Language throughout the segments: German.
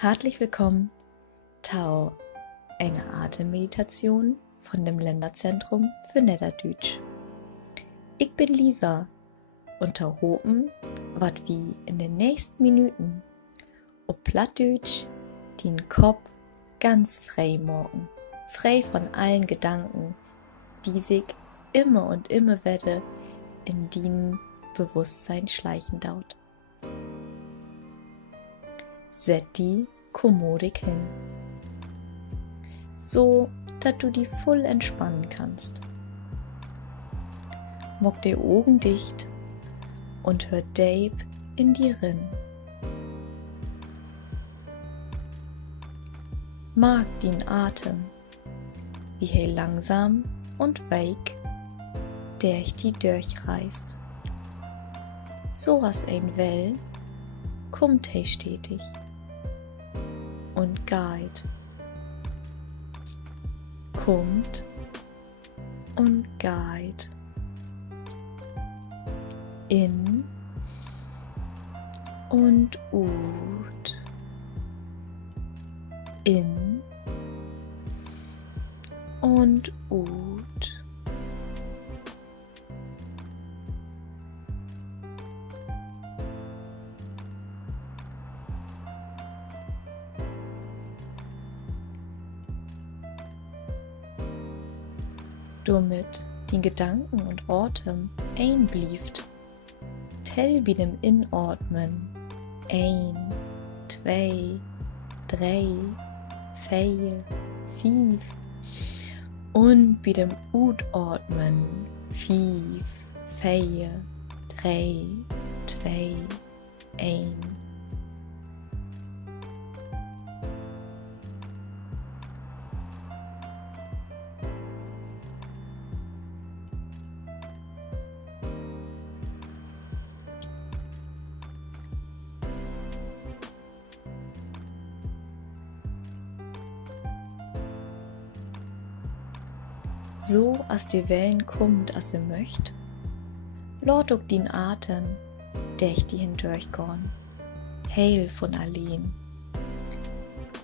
Herzlich willkommen, Tau, eine Atemmeditation von dem Länderzentrum für Niederdütsch. Ich bin Lisa und da hopen, wat wie in den nächsten Minuten ob Plattdütsch den Kopf ganz frei morgen, frei von allen Gedanken, die sich immer und immer wieder in den Bewusstsein schleichen daut. Set die kommodig hin, so dass du die voll entspannen kannst. Mock die Augen dicht und hör Dave in dir rin. Mag den Atem, wie er langsam und weich durch die durchreißt. So was ein Well kommt er stetig und geht, kommt und geht, in und ut, in und ut. Damit den Gedanken und Atem einblieft, tell bei dem Inatmen 1, 2, 3, 4, 5 und bei dem Ausatmen 5, 4, 3, 2, 1. So als die Wellen kommt, als sie möcht, lord auch den Atem, der ich die hindurchgorn, heil von allein.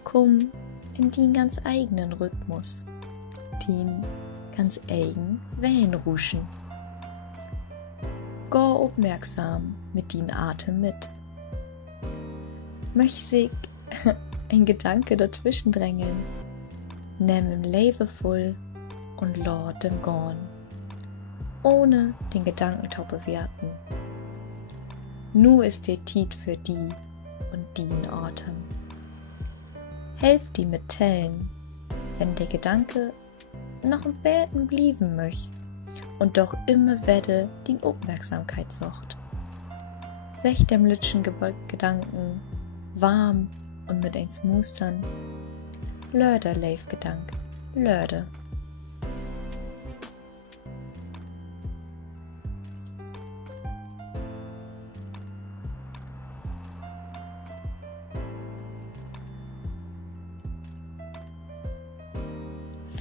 Komm in den ganz eigenen Rhythmus, den ganz eigen Wellenruschen. Geh aufmerksam mit den Atem mit. Möcht sich ein Gedanke dazwischen drängeln, nimm im Leben voll und lord dem Gorn, ohne den Gedanken zu bewerten. Nu ist die Tiet für die und dien Atem. Helft die mit Tellen, wenn der Gedanke noch im Beten blieben möcht und doch immer werde die Aufmerksamkeit sucht. Sech dem litschen Gedanken warm und mit eins Mustern, Lörder leif Gedank, Lörder.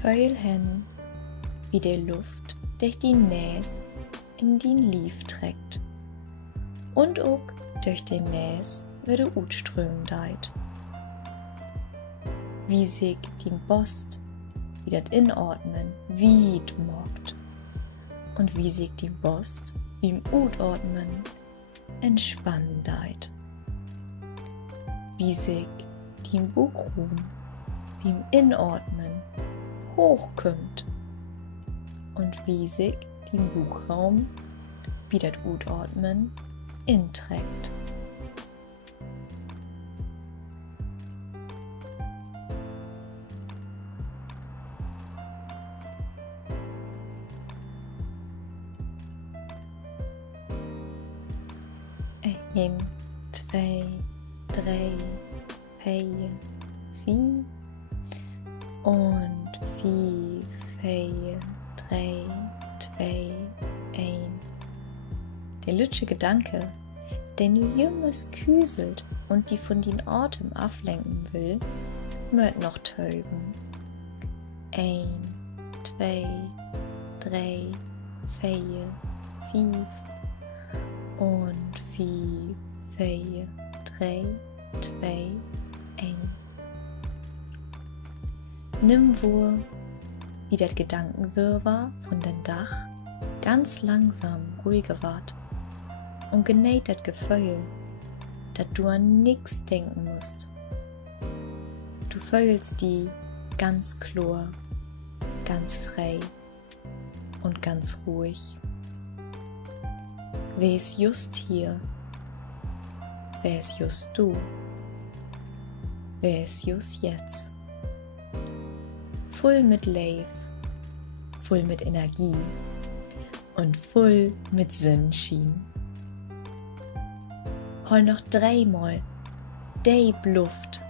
Fühl hin, wie die Luft durch die Näs in den Lief trägt und auch durch den Näs würde Utströmen deit. Wie sich den Bost, wie das Inatmen wied mockt und wie sich die Bost wie im Utatmen entspannen deit. Wie sich den Buchrum wie im Inatmen hochkommt und wie sich den Buchraum wie das Utatmen inträgt. Ein, 2, 3, 4, 5 und 5, 4, 3, 2, 1. Der lütsche Gedanke, der nie jemals küselt und die von den Atem ablenken will, möcht noch töben. 1, 2, 3, 4, 5 und 4, 4, 3, 2, 1. Nimm wahr, wie das Gedankenwirrwarr von dem Dach ganz langsam ruhiger ward und genäht das Gefühl, dass du an nix denken musst. Du fühlst die ganz klar, ganz frei und ganz ruhig. Wer ist just hier? Wer ist just du? Wer ist just jetzt? Voll mit Life, voll mit Energie und voll mit Sonnenschein. Hol noch 3-mal die Luft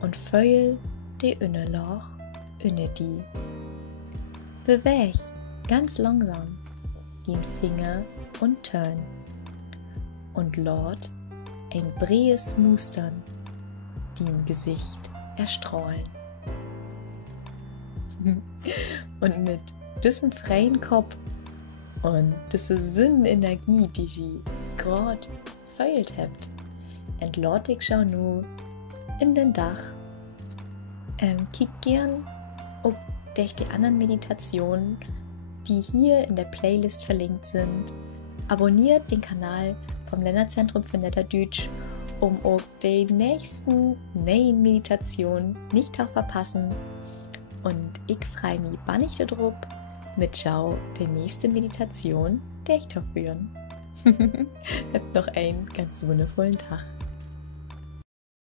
und fühl die Innenloch inne die. Beweg ganz langsam den Finger und Turn und lord ein breies Mustern dein Gesicht erstrahlen. Und mit diesem freien Kopf und dieser Sinnenergie, die ich gerade gefühlt habt, entlade ich schon nur in den Dach. Kick gern, ob durch die anderen Meditationen, die hier in der Playlist verlinkt sind. Abonniert den Kanal vom Lernzentrum für Niederdeutsch, um auch die nächsten neuen Meditationen nicht zu verpassen. Und ich freue mich bannig darauf, mit Schau der nächste Meditation durchzuführen. Habt noch einen ganz wundervollen Tag.